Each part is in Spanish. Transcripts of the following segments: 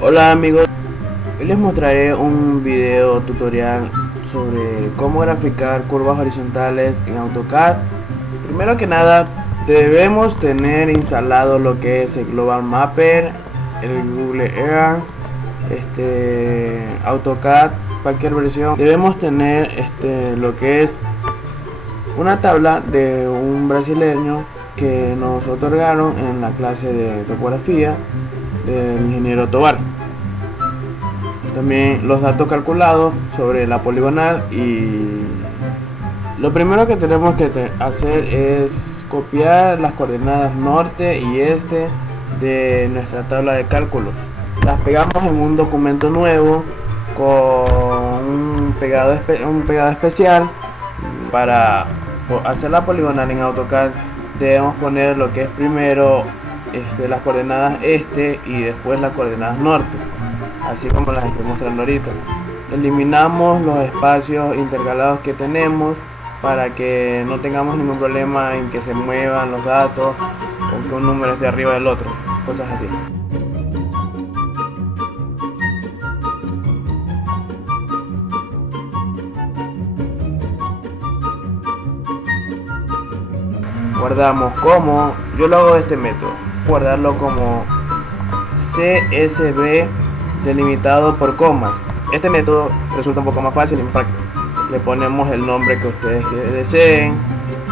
Hola amigos, hoy les mostraré un video tutorial sobre cómo graficar curvas horizontales en AutoCAD. Primero que nada debemos tener instalado lo que es el Global Mapper, el Google Earth, AutoCAD, cualquier versión. Debemos tener lo que es una tabla de un brasileño que nos otorgaron en la clase de topografía del ingeniero Tobar. También los datos calculados sobre la poligonal, y lo primero que tenemos que hacer es copiar las coordenadas norte y este de nuestra tabla de cálculos. Las pegamos en un documento nuevo con un pegado especial. Para hacer la poligonal en AutoCAD debemos poner lo que es primero las coordenadas este y después las coordenadas norte, así como las estoy mostrando ahorita. Eliminamos los espacios intercalados que tenemos para que no tengamos ningún problema en que se muevan los datos o que un número esté arriba del otro, cosas así. Guardamos como, yo lo hago de este método, guardarlo como CSV delimitado por comas. Este método resulta un poco más fácil y más práctico. Le ponemos el nombre que ustedes deseen,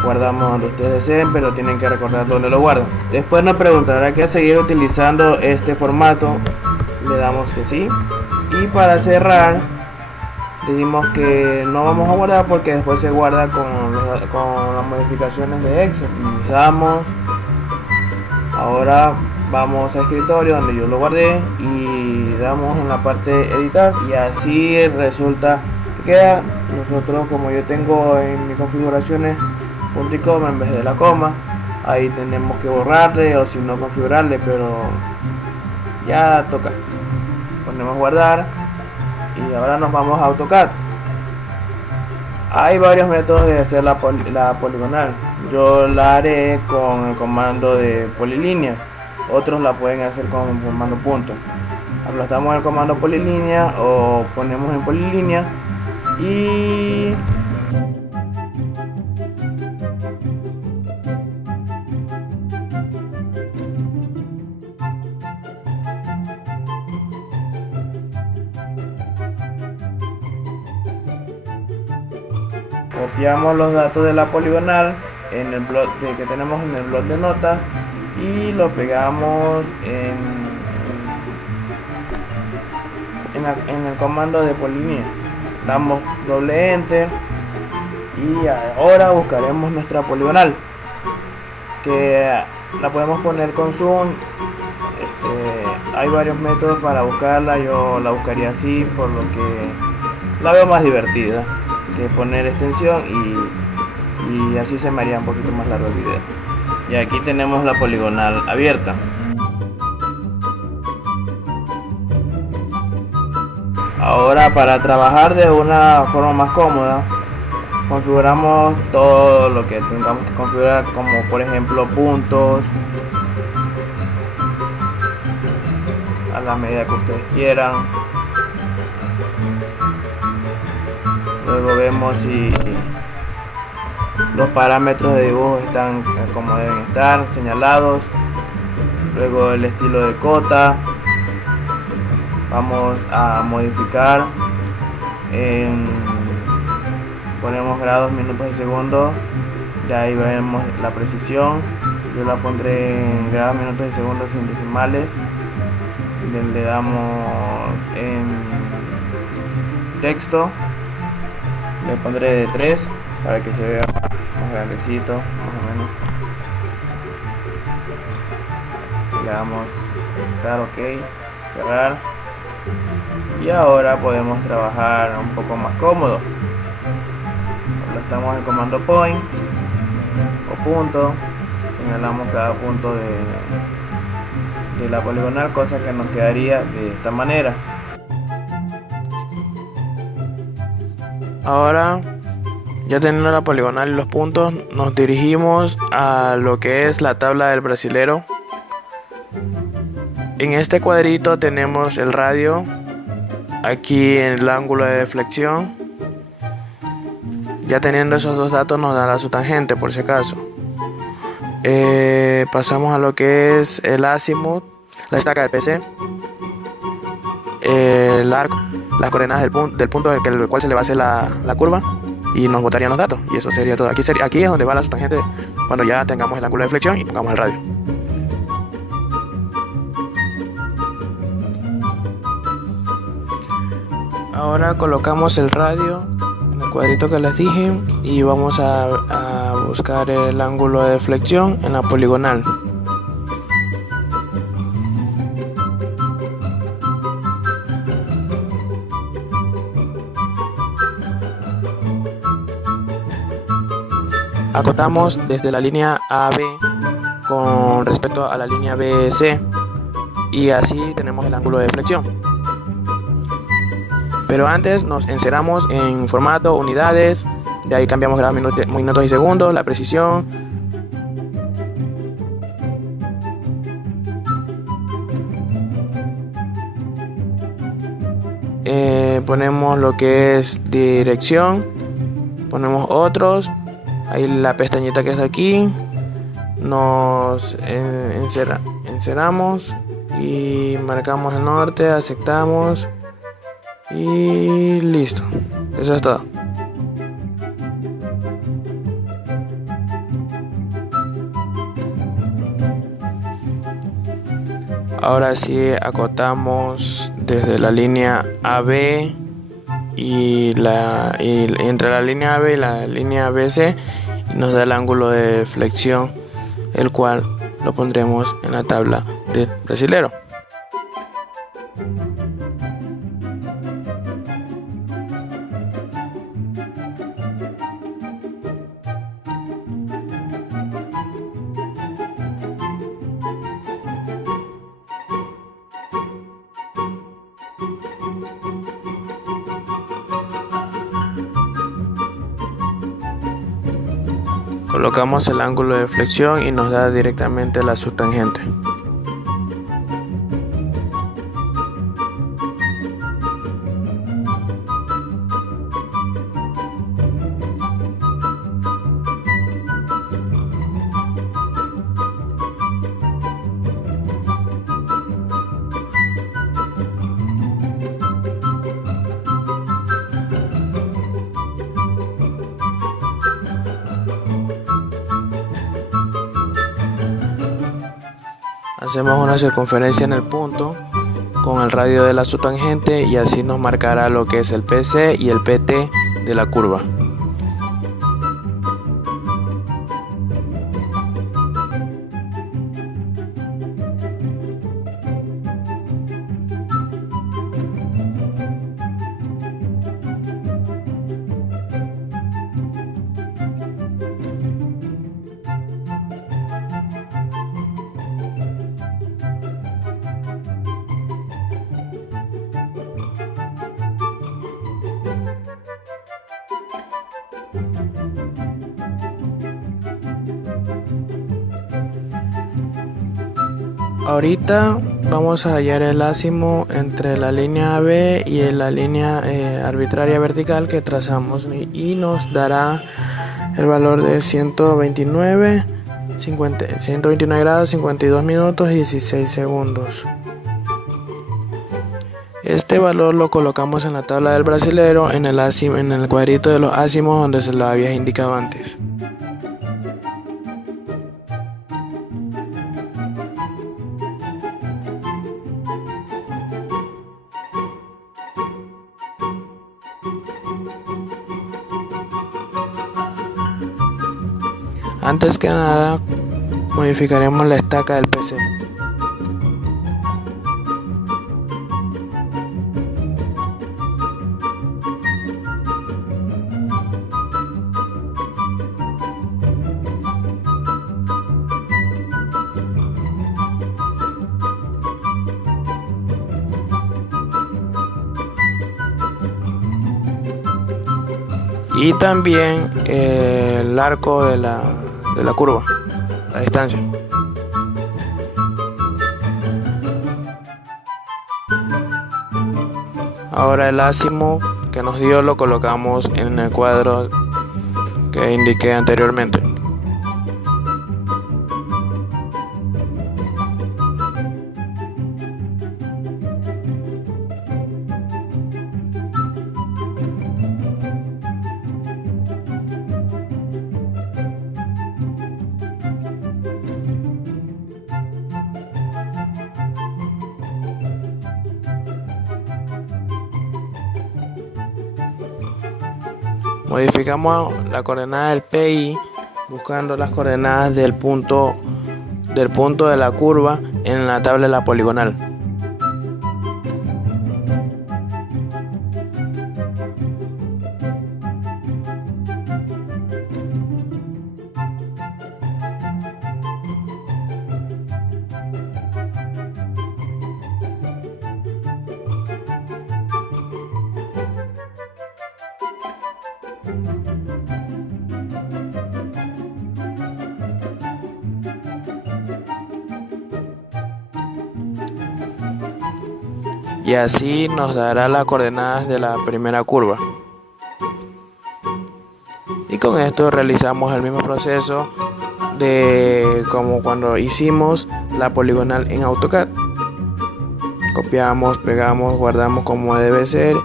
guardamos donde ustedes deseen, pero tienen que recordar dónde lo guardan. Después nos preguntará que seguir utilizando este formato, le damos que sí, y para cerrar decimos que no vamos a guardar porque después se guarda con las modificaciones de Excel. Iniciamos. Ahora vamos a escritorio donde yo lo guardé y damos en la parte editar, y así resulta que queda. Nosotros, como yo tengo en mis configuraciones punto y coma en vez de la coma, ahí tenemos que borrarle o si no configurarle, pero ya toca. Ponemos guardar y ahora nos vamos a AutoCAD. Hay varios métodos de hacer la poligonal. Yo la haré con el comando de polilínea. Otros la pueden hacer con el comando punto. Aplastamos el comando polilínea o ponemos en polilínea y copiamos los datos de la poligonal en el blog que tenemos en el blog de notas y lo pegamos en el comando de polilínea. Damos doble enter y ahora buscaremos nuestra poligonal, que la podemos poner con zoom. Hay varios métodos para buscarla, yo la buscaría así por lo que la veo más divertida que poner extensión, y así se me haría un poquito más largo el video. Y aquí tenemos la poligonal abierta. Ahora, para trabajar de una forma más cómoda, configuramos todo lo que tengamos que configurar, como por ejemplo puntos a la medida que ustedes quieran. Luego vemos si los parámetros de dibujo están como deben estar señalados. Luego el estilo de cota. Vamos a modificar ponemos grados, minutos y segundos. Ya ahí vemos la precisión. Yo la pondré en grados, minutos y segundos sin decimales. Le damos en texto, le pondré de 3 para que se vea más grandecito, más o menos. Le damos dar ok, cerrar, y ahora podemos trabajar un poco más cómodo. Estamos en el comando point o punto, señalamos cada punto de la poligonal, cosa que nos quedaría de esta manera. Ahora, ya teniendo la poligonal y los puntos, nos dirigimos a lo que es la tabla del brasilero. En este cuadrito tenemos el radio, aquí en el ángulo de deflexión. Ya teniendo esos dos datos nos dará su tangente por si acaso. Pasamos a lo que es el azimut, la estaca del PC, el arco, las coordenadas del punto del cual se le va a hacer la curva, y nos botarían los datos, y eso sería todo. Aquí es donde va la tangente cuando ya tengamos el ángulo de deflexión y pongamos el radio. Ahora colocamos el radio en el cuadrito que les dije y vamos a buscar el ángulo de deflexión en la poligonal. Acotamos desde la línea AB con respecto a la línea BC y así tenemos el ángulo de deflexión. Pero antes nos enceramos en formato, unidades, de ahí cambiamos grados, minutos y segundos, la precisión. Ponemos lo que es dirección, ponemos otros, ahí la pestañita que está aquí, nos encerramos y marcamos el norte, aceptamos. Y listo, eso es todo. Ahora sí acotamos desde la línea AB y entre la línea AB y la línea BC y nos da el ángulo de flexión, el cual lo pondremos en la tabla del brasilero. Colocamos el ángulo de flexión y nos da directamente la subtangente. Hacemos una circunferencia en el punto con el radio de la subtangente y así nos marcará lo que es el PC y el PT de la curva. Ahorita vamos a hallar el azimut entre la línea AB y la línea arbitraria vertical que trazamos y nos dará el valor de 129 grados, 52 minutos y 16 segundos. Este valor lo colocamos en la tabla del brasilero en el cuadrito de los ácimos donde se lo había indicado antes. Antes que nada, modificaremos la estaca del PC. y también el arco de la curva, la distancia. Ahora el azimut que nos dio lo colocamos en el cuadro que indiqué anteriormente. Modificamos la coordenada del PI buscando las coordenadas del punto de la curva en la tabla de la poligonal. Y así nos dará las coordenadas de la primera curva. Y con esto realizamos el mismo proceso de como cuando hicimos la poligonal en AutoCAD. Copiamos, pegamos, guardamos como debe ser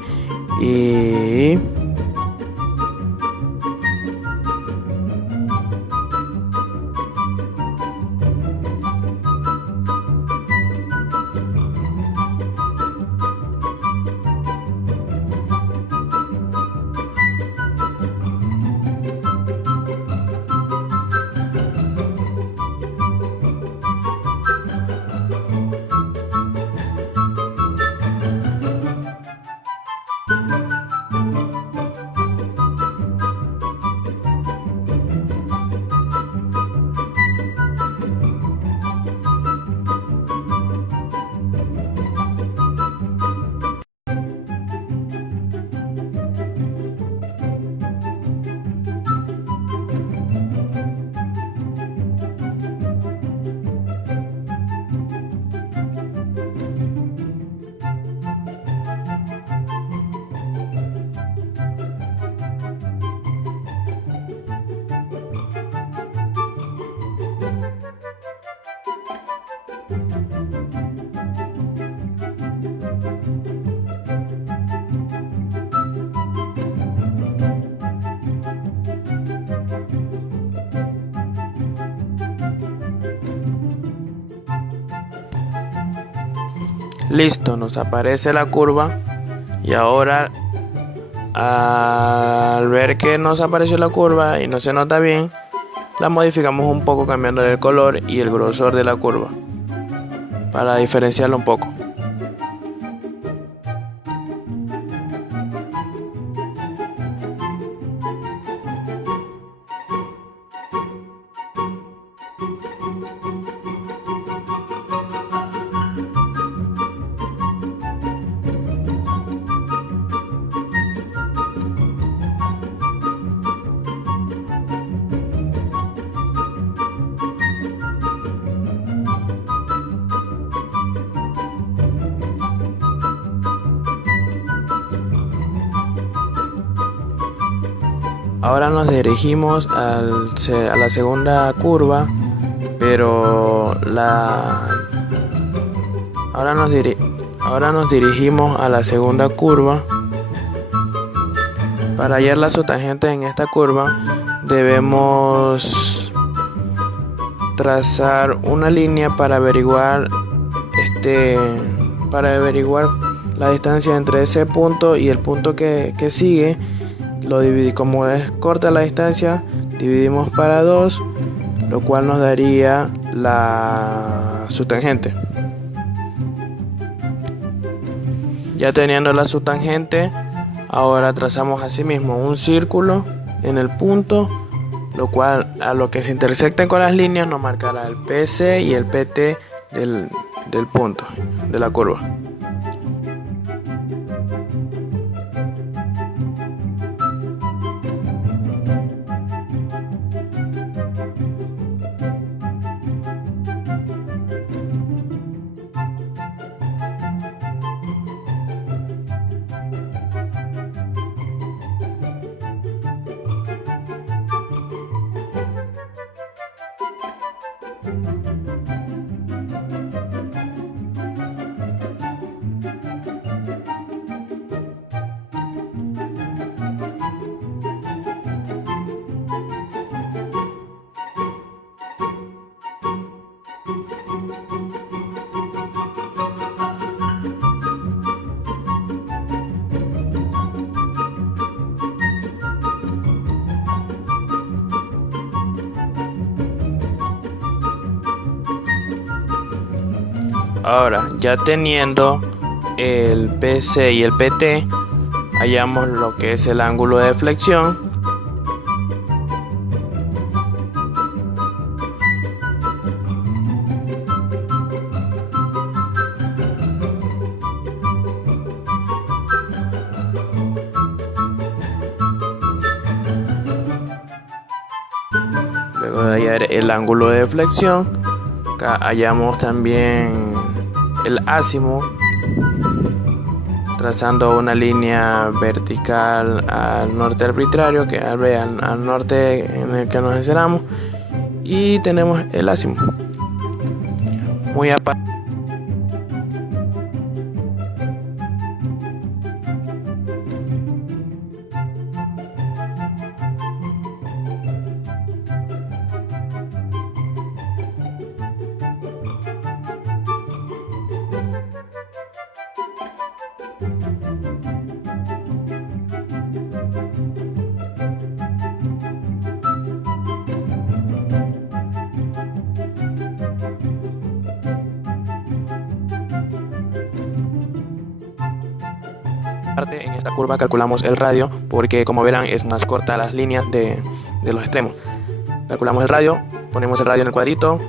y listo, nos aparece la curva. Y ahora al ver que nos apareció la curva y no se nota bien, la modificamos un poco cambiando el color y el grosor de la curva para diferenciarlo un poco. Ahora nos dirigimos a la segunda curva, pero ahora nos dirigimos a la segunda curva. Para hallar la subtangente en esta curva debemos trazar una línea para averiguar la distancia entre ese punto y el punto que sigue. Como es corta la distancia, dividimos para 2, lo cual nos daría la subtangente. Ya teniendo la subtangente, ahora trazamos asimismo un círculo en el punto, lo cual a lo que se intersecten con las líneas nos marcará el PC y el PT del punto de la curva. Ahora, ya teniendo el PC y el PT, hallamos lo que es el ángulo de flexión. Luego de hallar el ángulo de flexión, acá hallamos también el azimut, trazando una línea vertical al norte arbitrario, que al norte en el que nos encerramos, y tenemos el azimut. Muy aparte. En esta curva calculamos el radio, porque como verán es más corta las líneas de los extremos. Calculamos el radio, ponemos el radio en el cuadrito.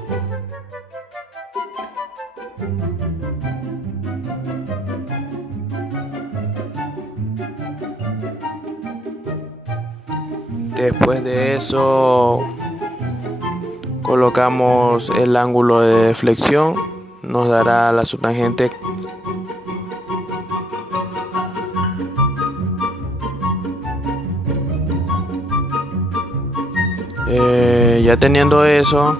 Después de eso colocamos el ángulo de flexión, nos dará la subtangente. Ya teniendo eso,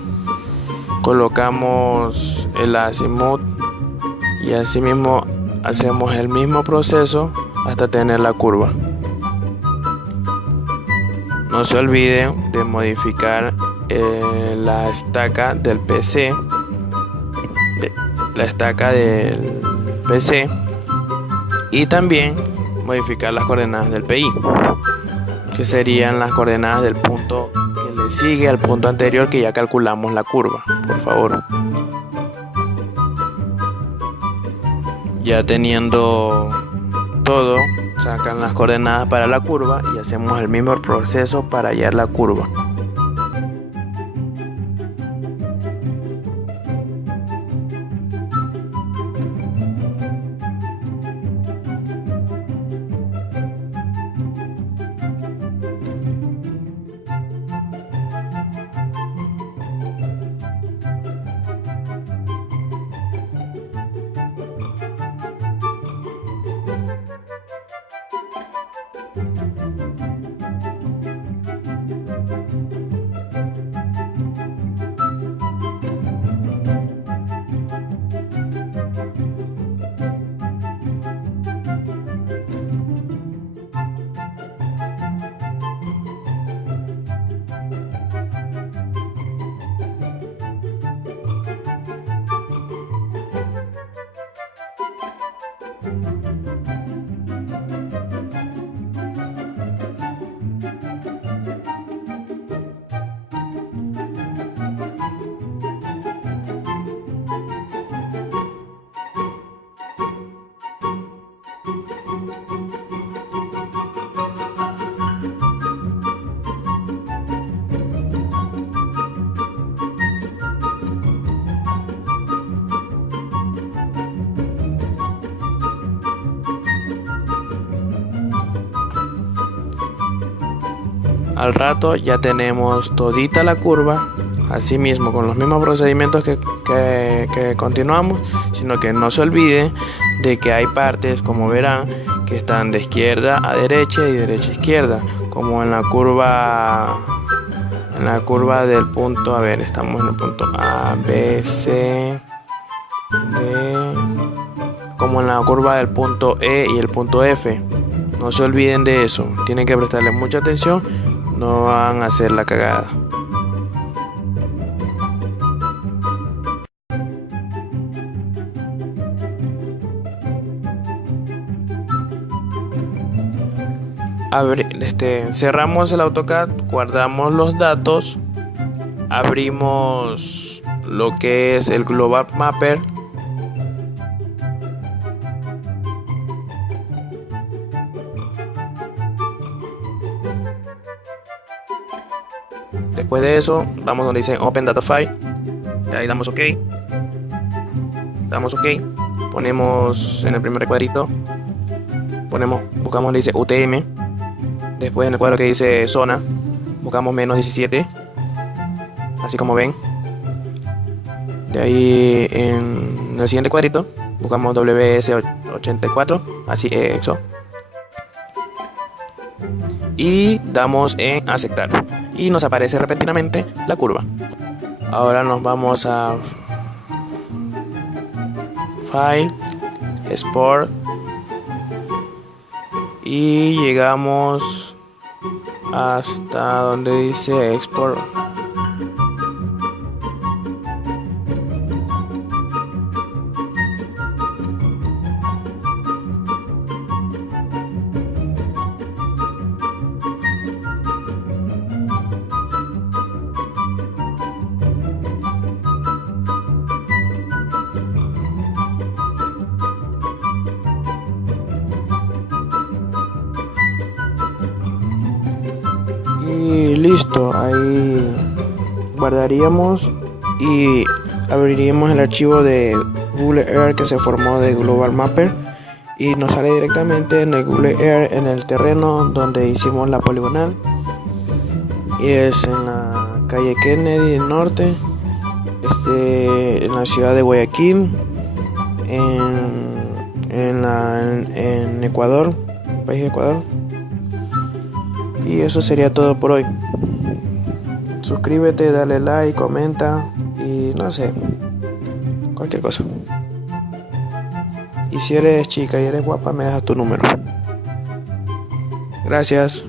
colocamos el azimut y asimismo hacemos el mismo proceso hasta tener la curva. No se olviden de modificar la estaca del PC, y también modificar las coordenadas del PI, que serían las coordenadas del punto que le sigue al punto anterior que ya calculamos la curva, por favor. Ya teniendo todo, sacan las coordenadas para la curva y hacemos el mismo proceso para hallar la curva. Al rato ya tenemos todita la curva, así mismo con los mismos procedimientos que continuamos, sino que no se olvide de que hay partes, como verán, que están de izquierda a derecha y derecha a izquierda, como en la curva del punto, a ver, estamos en el punto A, B, C, D, como en la curva del punto E y el punto F. No se olviden de eso, tienen que prestarle mucha atención, no van a hacer la cagada. Cerramos el AutoCAD, guardamos los datos, abrimos lo que es el Global Mapper Después de eso, vamos donde dice Open Data File. De ahí damos OK. Damos OK. Ponemos en el primer cuadrito. Buscamos donde dice UTM. Después en el cuadro que dice zona, buscamos -17. Así como ven. De ahí en el siguiente cuadrito, buscamos WS84. Así EXO. Y damos en aceptar y nos aparece repentinamente la curva. Ahora nos vamos a File, Export y llegamos hasta donde dice Export. Y listo, ahí guardaríamos y abriríamos el archivo de Google Earth que se formó de Global Mapper y nos sale directamente en el Google Earth en el terreno donde hicimos la poligonal, y es en la calle Kennedy Norte, en la ciudad de Guayaquil, en Ecuador, país de Ecuador. Y eso sería todo por hoy. Suscríbete, dale like, comenta y no sé, cualquier cosa. Y si eres chica y eres guapa, me dejas tu número. Gracias.